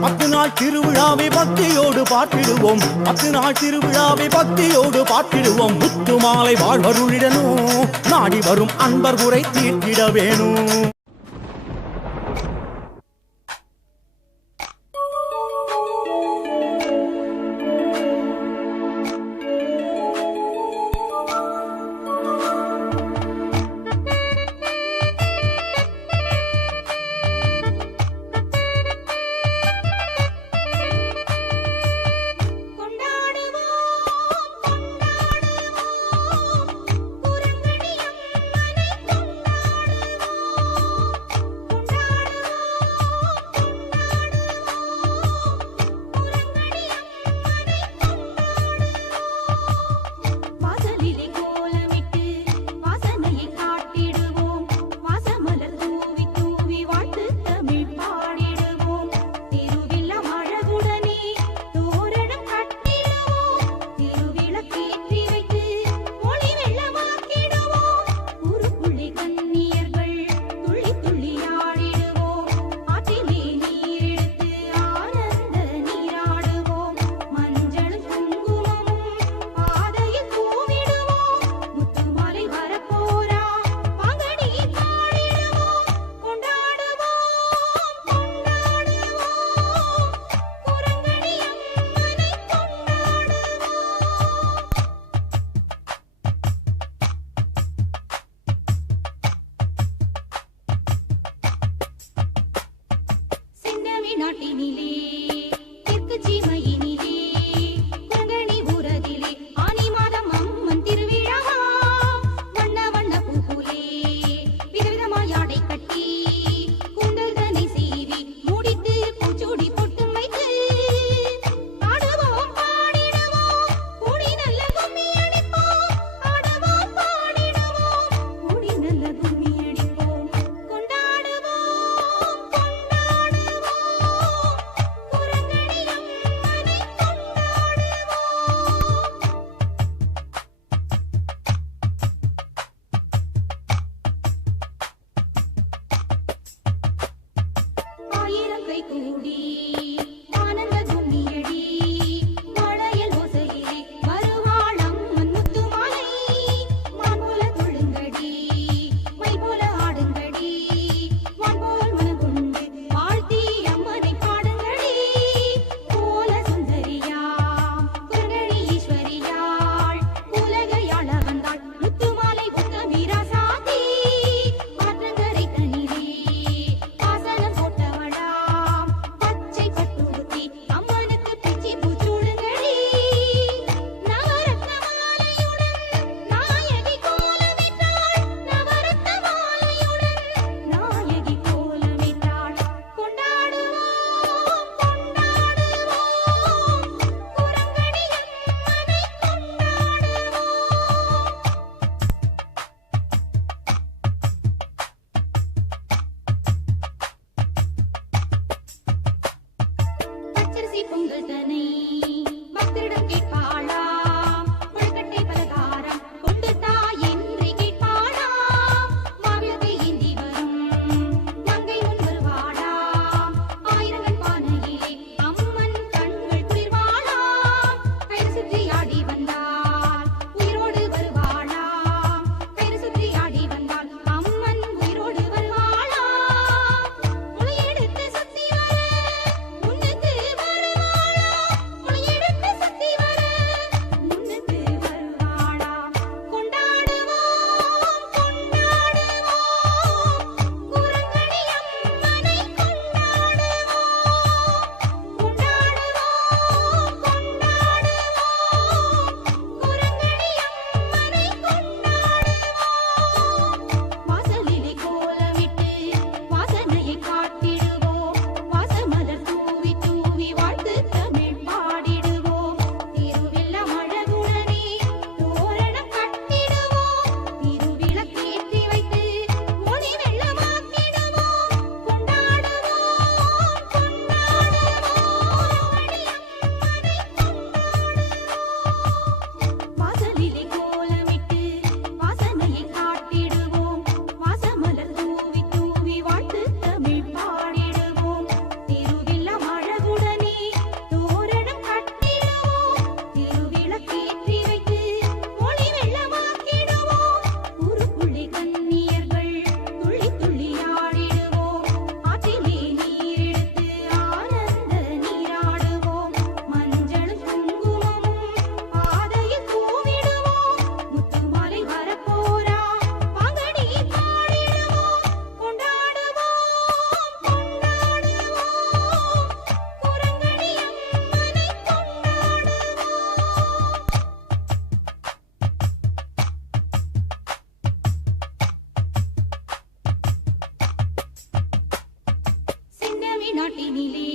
பத்து நாள் திருவிழாவை பக்தியோடு பாட்டிடுவோம் பத்து நாள் திருவிழாவை பக்தியோடு பாட்டிடுவோம் முத்து மாலை வாழ்வருளிடனும் நாடி வரும் அன்பர் உரை தீர்த்திட வேணும். நாட்டினிலே